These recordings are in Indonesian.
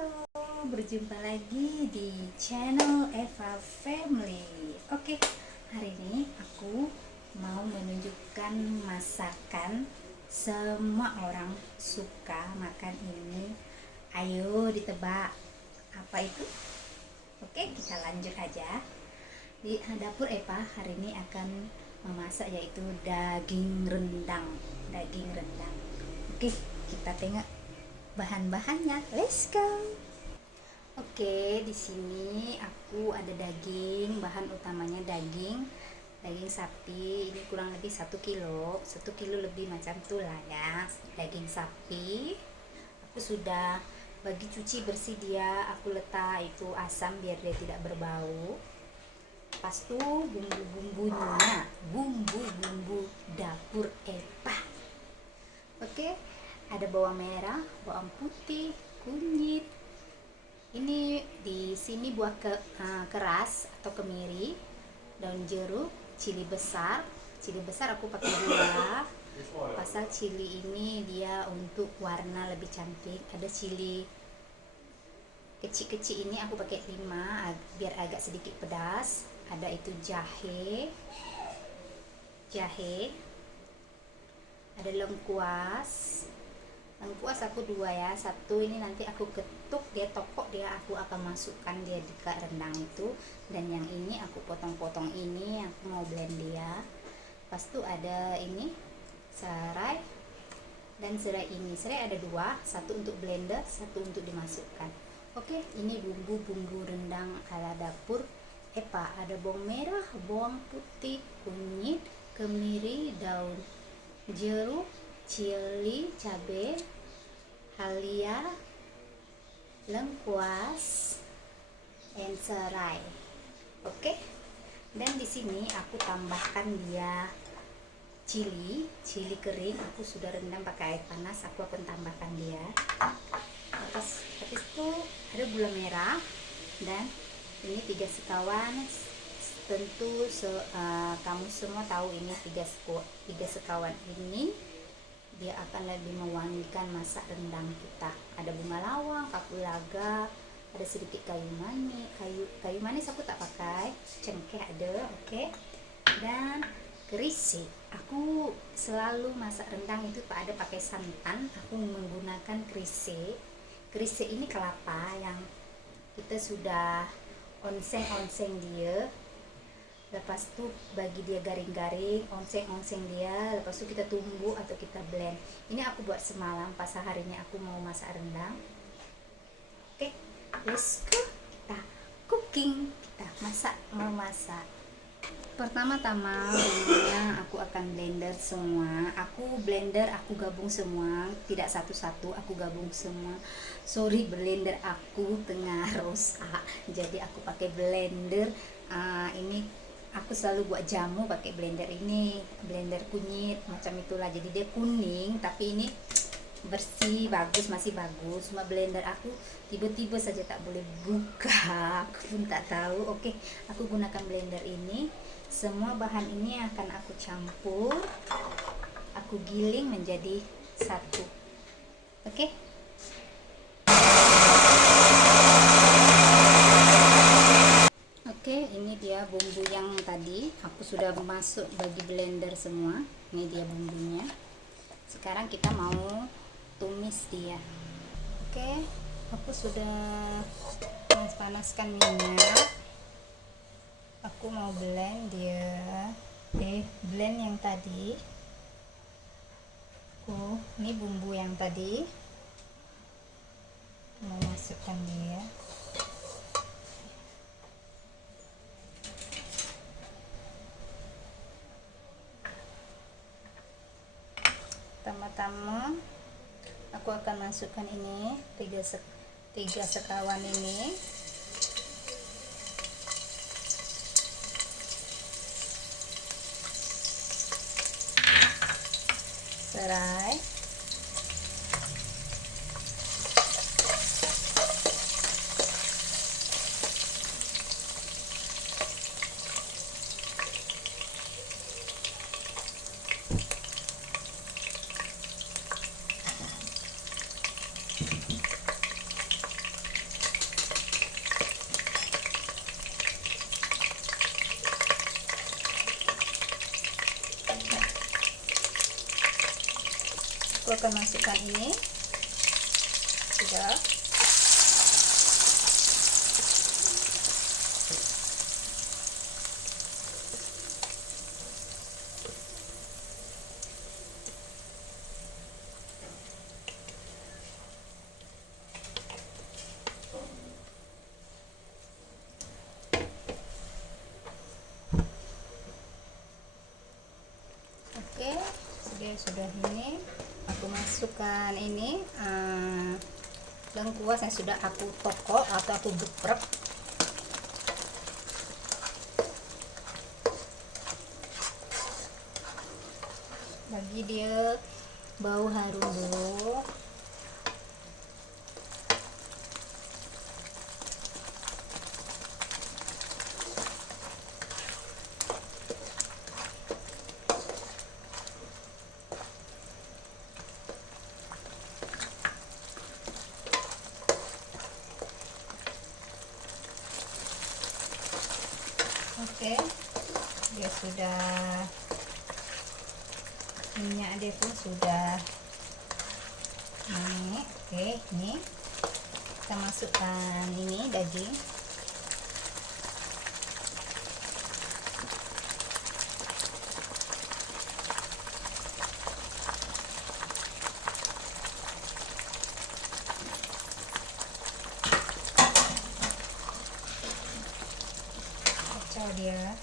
Halo, berjumpa lagi di channel Eva Family. Oke, hari ini aku mau menunjukkan masakan semua orang suka makan ini. Ayo ditebak apa itu? Oke, kita lanjut aja. Di dapur Eva hari ini akan memasak yaitu daging rendang. Daging rendang. Oke, kita tengok bahan-bahannya. Let's go. Oke, di sini aku ada daging. Bahan utamanya daging sapi. Ini kurang lebih 1 kilo, 1 kilo lebih macam itulah ya. Daging sapi. Aku sudah bagi cuci bersih dia. Aku letak itu asam biar dia tidak berbau. Pas tuh bumbu-bumbunya, bumbu dapur Eva. Oke, ada bawang merah, bawang putih, kunyit. Ini di sini buah keras atau kemiri, daun jeruk, cili besar. Cili besar aku pakai 2. Pasal cili ini dia untuk warna lebih cantik. Ada cili kecil-kecil ini aku pakai 5 biar agak sedikit pedas. Ada itu jahe. Ada lengkuas aku 2 ya. 1 ini nanti aku ketuk dia, tokok dia, aku akan masukkan dia di rendang itu. Dan yang ini aku potong-potong, ini aku mau blend dia. Pas itu ada ini serai, dan serai ini, serai ada 2, 1 untuk blender, 1 untuk dimasukkan. Oke, ini bumbu rendang ala dapur Eva. Ada bawang merah, bawang putih, kunyit, kemiri, daun jeruk, cili, cabai, halia, lengkuas, dan serai. Oke. Dan di sini aku tambahkan dia cili kering. Aku sudah rendam pakai air panas. Aku akan tambahkan dia. Habis itu ada gula merah, dan ini 3 sekawan. Tentu kamu semua tahu ini 3 sekawan ini dia akan lebih mewangikan masak rendang kita. Ada bunga lawang, kapulaga, ada sedikit kayu manis aku tak pakai, cengkeh ada. Oke. Dan kerisik. Aku selalu masak rendang itu tak ada pakai santan, aku menggunakan kerisik. Kerisik ini kelapa yang kita sudah onseng dia. Lepas tu bagi dia garing-garing, onseng dia. Lepas tu kita tumbuk atau kita blend. Ini aku buat semalam, pas harinya aku mau masak rendang. Oke, let's go. Kita cooking, kita memasak. Pertama-tama bumbunya aku akan blender semua. Aku gabung semua, tidak satu-satu, aku gabung semua. Sorry, blender aku tengah rusak, jadi aku pakai blender ini. Aku selalu buat jamu pakai blender ini, blender kunyit macam itulah. Jadi dia kuning tapi ini bersih, bagus, masih bagus. Cuma blender aku tiba-tiba saja tak boleh buka, aku pun tak tahu. Oke, aku gunakan blender ini. Semua bahan ini akan aku campur, aku giling menjadi satu. Oke. Oke, ini dia bumbu yang tadi aku sudah masuk bagi blender semua. Ini dia bumbunya. Sekarang kita mau tumis dia. Oke, aku sudah panaskan minyak. Aku mau blend dia. Blend yang tadi. Ini bumbu yang tadi. Mau masukkan dia. Pertama-tama aku akan masukkan ini 3 sekawan ini. Serai, aku akan masukkan ini. Sudah. Oke, sudah ini aku masukkan ini lengkuas yang sudah aku tokok atau aku geprek. Bagi dia bau harum dulu. Oke, dia sudah, minyak dia pun sudah naik. Oke, ini kita masukkan ini daging. Kacau dia.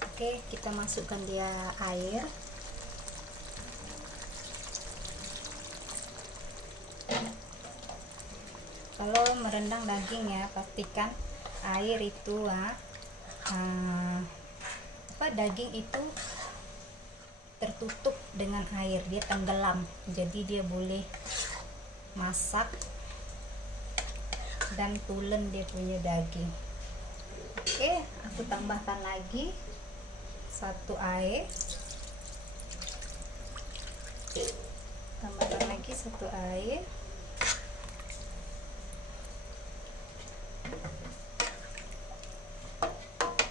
Oke, kita masukkan dia air. Kalau merendang daging ya, pastikan air itu daging itu tertutup dengan air, dia tenggelam, jadi dia boleh masak dan tulen dia punya daging. Oke, aku tambahkan lagi 1 air, tambahkan lagi 1 air.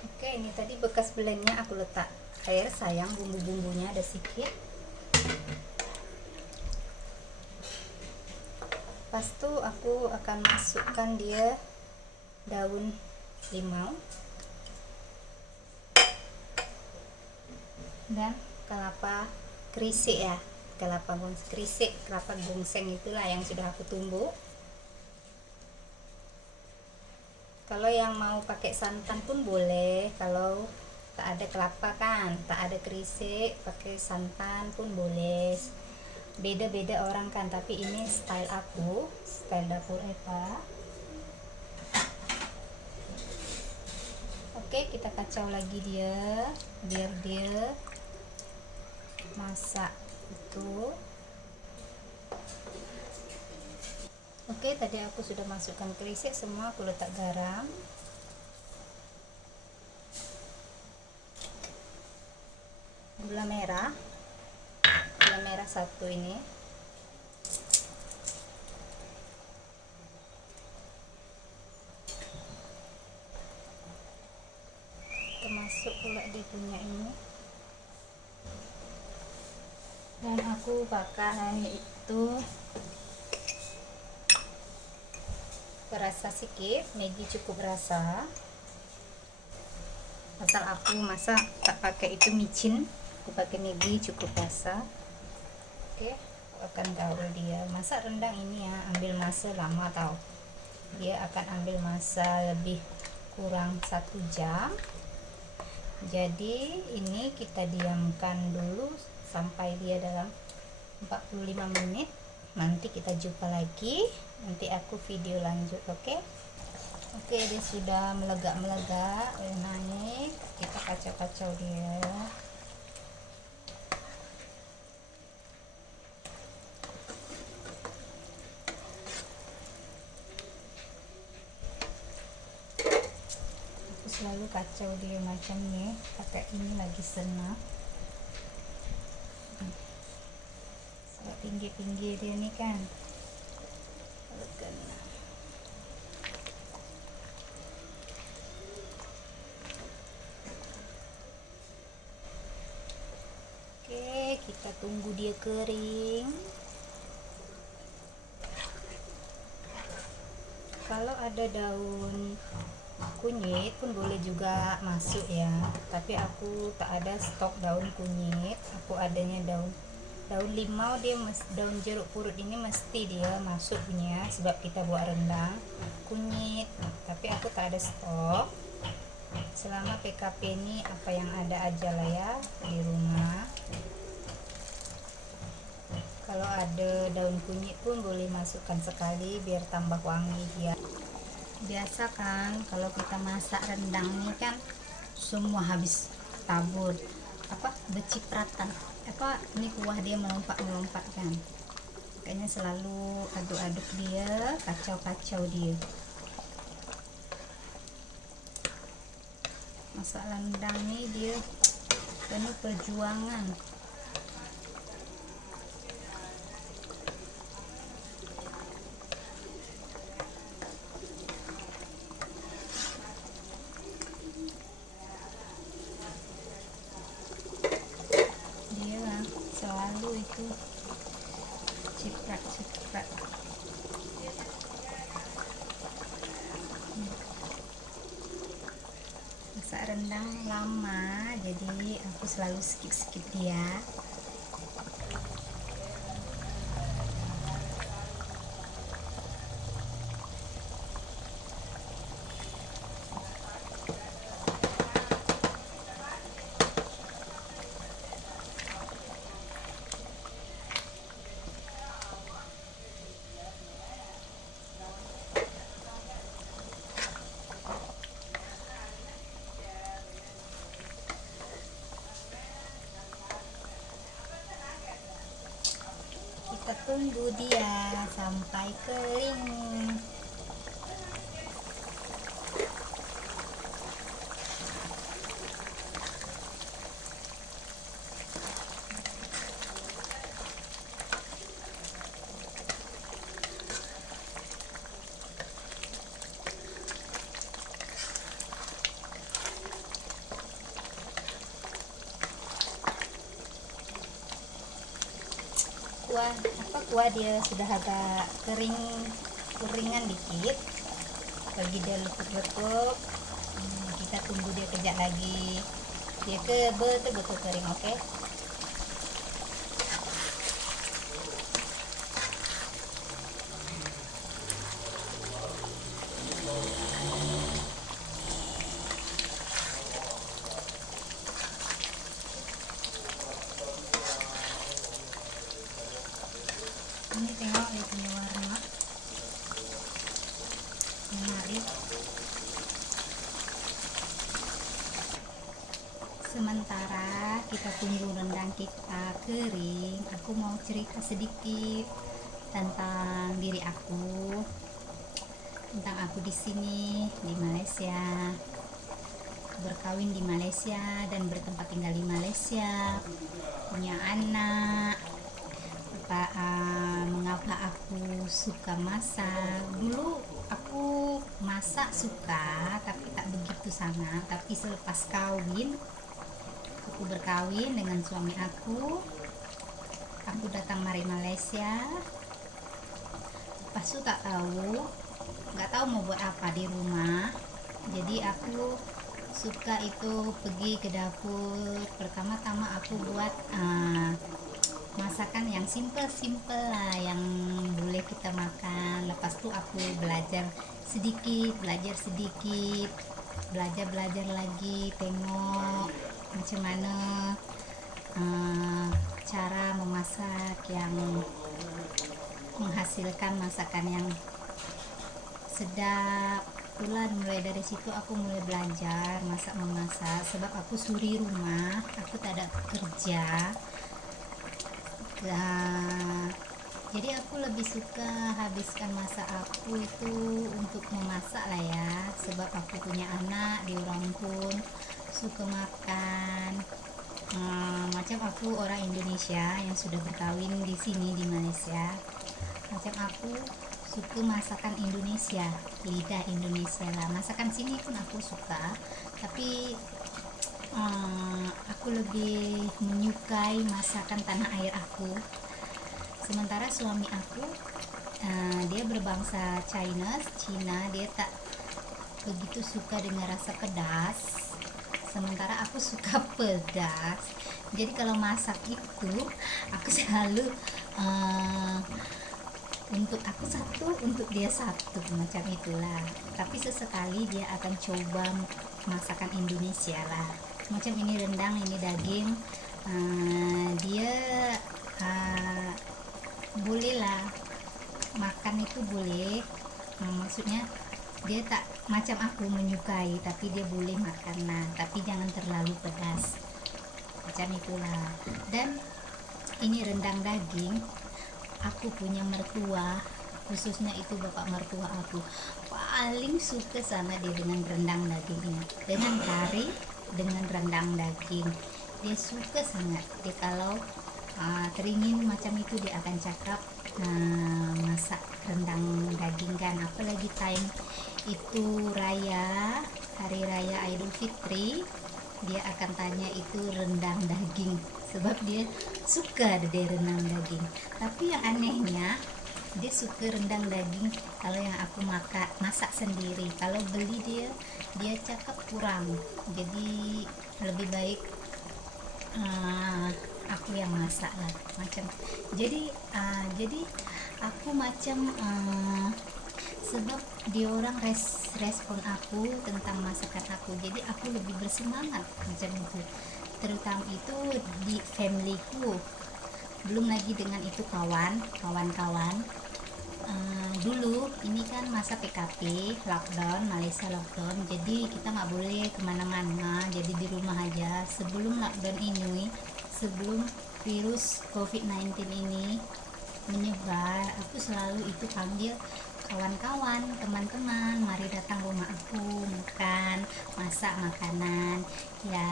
Oke, ini tadi bekas blendnya aku letak air, sayang bumbu-bumbunya ada sedikit. Pas itu aku akan masukkan dia daun limau dan kelapa kerisik ya, kelapa gongseng itulah yang sudah aku tumbuk. Kalau yang mau pakai santan pun boleh, kalau tak ada kelapa kan, tak ada kerisik, pakai santan pun boleh. Beda-beda orang kan, tapi ini style aku, style dapur Eva. Oke, kita kacau lagi dia biar dia masak itu. Oke, tadi aku sudah masukkan kerisik semua, aku letak garam, gula merah 1 ini, termasuk pula dia punya ini, dan aku pakai itu perasa sedikit, Maggi cukup rasa, asal aku masak tak pakai itu micin, aku pakai Maggi cukup rasa. Oke, aku akan gaul dia. Masak rendang ini ya ambil masa lama tau, dia akan ambil masa lebih kurang 1 jam. Jadi ini kita diamkan dulu sampai dia dalam 45 menit. Nanti kita jumpa lagi, nanti aku video lanjut. Oke, dia sudah melegak naik, kita kacau-kacau dia. Aku selalu kacau dia macam ni, pakai ini lagi senang. Tinggi-tinggi dia ni kan, Kita tunggu dia kering. Kalau ada daun kunyit pun boleh juga masuk ya, tapi aku tak ada stok daun kunyit. Aku adanya daun limau, daun jeruk purut ini mesti dia masuk punya, sebab kita buat rendang kunyit, tapi aku tak ada stok. Selama PKP ini apa yang ada aja lah ya di rumah. Kalau ada daun kunyit pun boleh masukkan sekali biar tambah wangi dia. Biasa kan kalau kita masak rendang ini kan semua habis tabur becipratan ini kuah dia melompat kan, makanya selalu aduk-aduk dia, kacau dia. Masak rendang ini dia penuh perjuangan. Selalu itu ciprat masak rendang lama, jadi aku selalu skip dia. Kita tunggu dia sampai kering. Kuah dia sudah agak keringan dikit, bagi dia lekuk-lekuk. Kita tunggu dia kejap lagi, dia betul-betul kering. Oke. Ini tengok dia punya warna menarik. Sementara kita tunggu rendang kita kering, aku mau cerita sedikit tentang diri aku, tentang aku di sini di Malaysia. Berkawin di Malaysia dan bertempat tinggal di Malaysia, punya anak. Mengapa aku suka masak? Dulu aku masak suka, tapi tak begitu sangat. Tapi selepas kawin, aku berkawin dengan suami aku datang mari Malaysia. Pas itu nggak tahu mau buat apa di rumah. Jadi aku suka itu pergi ke dapur. Pertama-tama aku buat masakan yang simple lah, yang boleh kita makan. Lepas itu aku belajar sedikit, belajar lagi, tengok macam mana cara memasak yang menghasilkan masakan yang sedap. Itulah mulai dari situ aku mulai belajar memasak, sebab aku suri rumah, aku tak ada kerja. Jadi aku lebih suka habiskan masa aku itu untuk memasak lah ya, sebab aku punya anak, diorang pun suka makan. Macam aku orang Indonesia yang sudah berkawin di sini di Malaysia, macam aku suka masakan Indonesia, lidah Indonesia lah. Masakan sini pun aku suka, tapi aku lebih menyukai masakan tanah air aku. Sementara suami aku dia berbangsa Cina, dia tak begitu suka dengan rasa pedas, sementara aku suka pedas. Jadi kalau masak itu aku selalu untuk aku satu, untuk dia satu, macam itulah. Tapi sesekali dia akan coba masakan Indonesia lah, macam ini rendang, ini daging. Dia boleh lah makan, itu boleh. Maksudnya dia tak macam aku menyukai, tapi dia boleh makan, nah tapi jangan terlalu pedas, macam itulah. Dan ini rendang daging, aku punya mertua, khususnya itu bapak mertua aku, paling suka sana dia dengan rendang daging ini, dengan kari, dengan rendang daging. Dia suka sangat. Dia kalau teringin macam itu dia akan cakap masak rendang daging kan. Apalagi time itu raya, hari raya Idul Fitri, dia akan tanya itu rendang daging, sebab dia suka deh rendang daging. Tapi yang anehnya, dia suka rendang daging kalau yang aku masak sendiri. Kalau beli dia cakap kurang, jadi lebih baik aku yang masak lah, macam. Jadi aku macam sebab dia orang respon aku tentang masakan aku, jadi aku lebih bersemangat macam itu. Terutama itu di familyku, belum lagi dengan itu kawan-kawan. Dulu ini kan masa PKP, lockdown, Malaysia lockdown, jadi kita nggak boleh kemana-mana, jadi di rumah aja. Sebelum lockdown ini, sebelum virus COVID-19 ini menyebar, aku selalu itu panggil kawan-kawan, teman-teman, mari datang rumah aku, makan, masak makanan. Ya,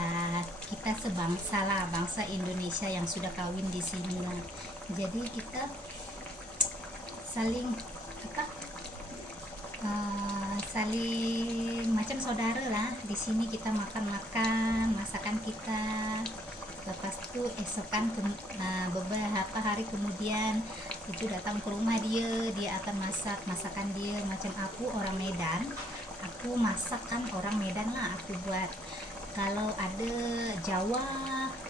kita sebangsa lah, bangsa Indonesia yang sudah kawin di sini lah. Jadi kita saling saling macam saudara lah. Di sini kita makan-makan masakan kita. Lepas itu esokan beberapa hari kemudian itu datang ke rumah dia akan masak masakan dia. Macam aku orang Medan, aku masakan orang Medan lah aku buat. Kalau ada Jawa,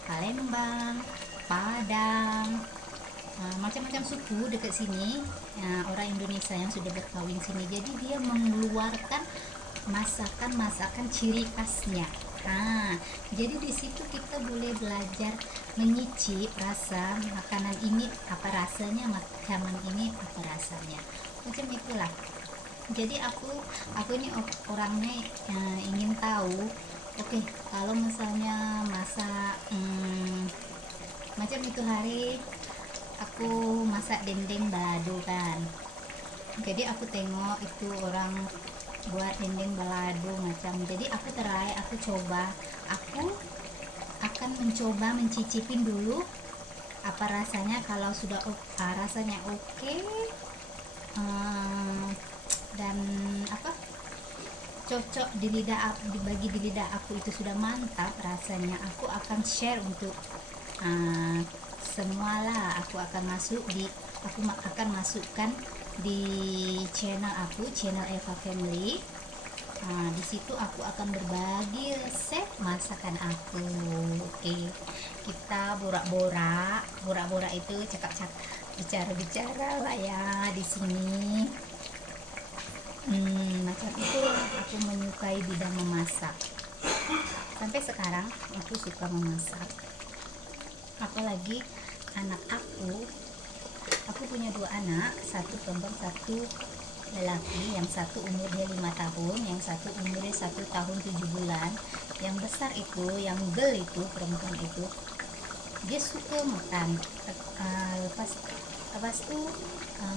Palembang, Padang, macam-macam suku dekat sini, orang Indonesia yang sudah berkawin sini, jadi dia mengeluarkan masakan ciri khasnya. Jadi di situ kita boleh belajar menyicip rasa makanan ini apa rasanya, makanan ini apa rasanya, macam itulah. Jadi aku ini orangnya ingin tahu. Oke, kalau misalnya masak macam itu hari aku masak dendeng balado kan, jadi aku tengok itu orang buat dendeng balado macam, jadi aku aku coba, aku akan mencoba mencicipin dulu apa rasanya. Kalau sudah rasanya oke, dan cocok di lidah aku, bagi di lidah aku itu sudah mantap rasanya, aku akan share untuk semualah. Aku akan masukkan di channel aku, channel Eva Family. Di situ aku akan berbagi resep masakan aku. Oke, kita borak-borak itu cakap-cakap, bicara-bicara lah ya di sini. Macam itu aku menyukai bidang memasak. Sampai sekarang aku suka memasak. Apalagi anak aku punya 2 anak, satu perempuan, satu lelaki. Yang satu umurnya 5 tahun, yang satu umurnya 1 tahun 7 bulan. Yang besar itu, yang girl itu, perempuan itu, dia suka makan. Lepas itu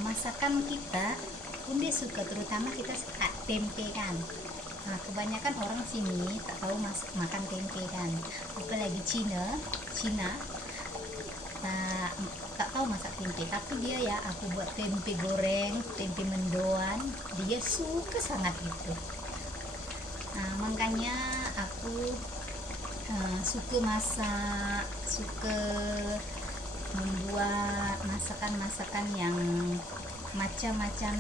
masakan kita pun dia suka, terutama kita suka tempe kan. Kebanyakan orang sini tak tahu makan tempe kan, apalagi Cina tak tahu masak tempe. Tapi dia ya, aku buat tempe goreng, tempe mendoan, dia suka sangat itu. Makanya aku suka masak, suka membuat masakan-masakan yang macam-macam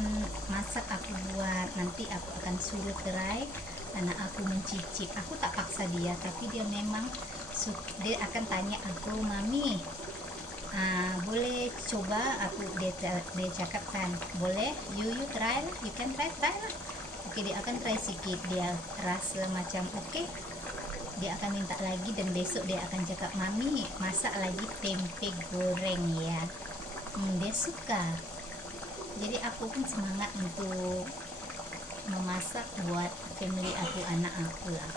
masak aku buat. Nanti aku akan suruh try, anak aku mencicip. Aku tak paksa dia, tapi dia memang dia akan tanya aku, mami, boleh coba? Dia cakapkan boleh, you try lah, you can try lah. Oke, dia akan try sedikit, dia rasa macam oke, dia akan minta lagi, dan besok dia akan cakap, mami masak lagi tempe goreng ya. Dia suka, jadi aku pun semangat untuk memasak buat family aku, anak aku lah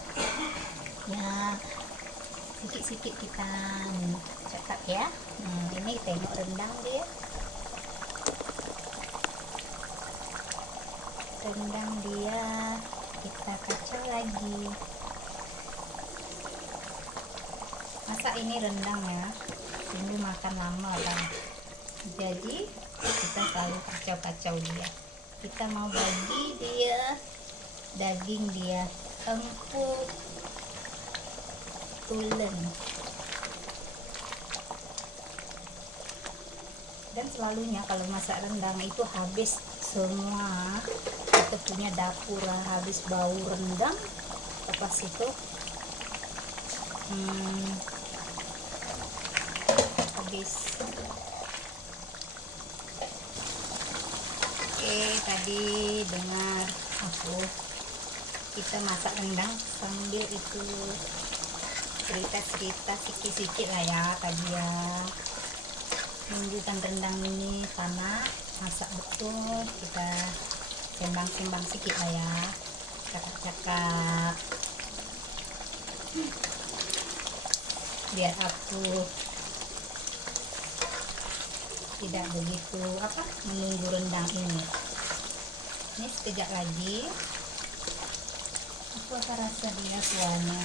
ya. Sikit-sikit kita cakap ya. Ini tengok rendang dia, kita kacau lagi. Masak ini rendang ya, tunggu makan lama kan, jadi kita selalu kacau-kacau dia. Kita mau bagi dia daging, dia empuk, tulen. Dan selalunya kalau masak rendang itu habis semua, kita punya dapur habis bau rendang. Lepas itu habis. Oke, tadi dengar aku, kita masak rendang sambil itu cerita-cerita sikit-sikit lah ya tadi ya. Menunjukkan rendang ini panas, masak betul, kita sembang-sembang sedikit lah ya, cakap-cakap. Biar aku tidak begitu menunggu rendang ini. Ini sekejap lagi aku akan rasa dia kuahnya.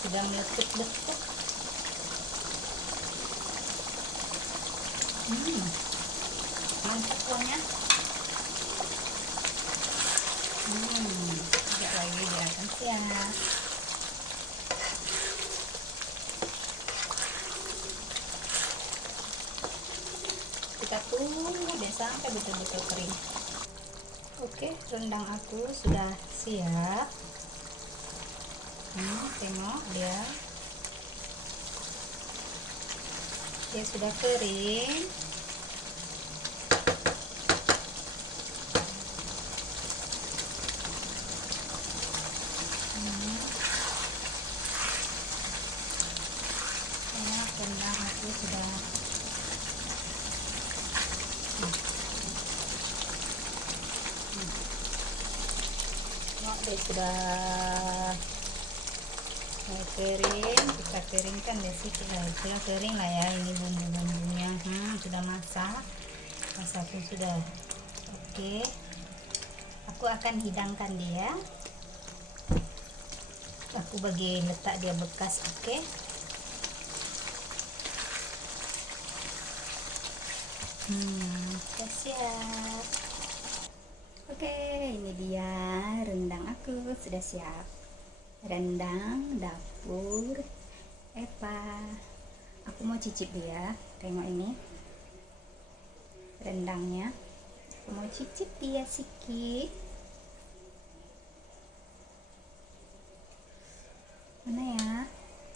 Sudah meletup-letup. Mantap kuahnya. Sekejap lagi dia akan siap. Kita tunggu deh sampai betul-betul kering. Oke, rendang aku sudah siap. Tengok dia sudah kering. Rendang aku sudah sudah kering. Kita keringkan deh sedikit lah, sudah kering lah ya. Ini bumbu-bumbunya sudah masak pun sudah oke. Aku akan hidangkan dia, aku bagi letak dia bekas. Oke. Sudah siap. Oke, ini dia rendang aku sudah siap. Rendang dapur Eva. Aku mau cicip dia. Tengok ini rendangnya. Aku mau cicip dia sedikit. Mana ya?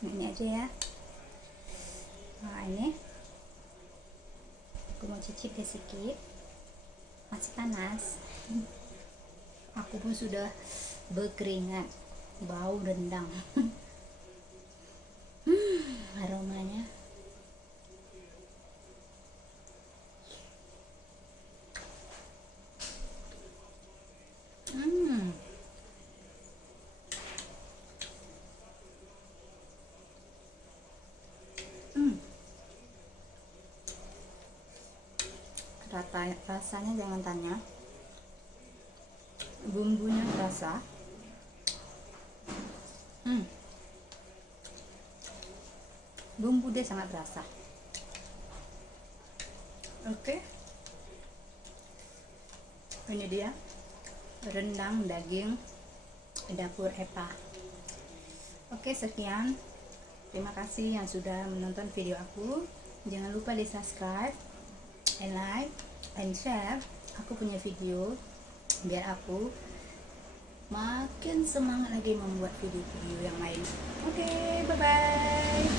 Ini aja ya. Nah, ini aku mau cicip dia sedikit. Masih panas. Aku pun sudah berkeringat, bau rendang. Aromanya. Rasanya jangan tanya. bumbunya terasa. Bumbu dia sangat terasa. Oke. Ini dia rendang daging dapur Epa. Oke, sekian. Terima kasih yang sudah menonton video aku. Jangan lupa di subscribe, and like, and share aku punya video biar aku makin semangat lagi membuat video-video yang lain. Oke, bye bye.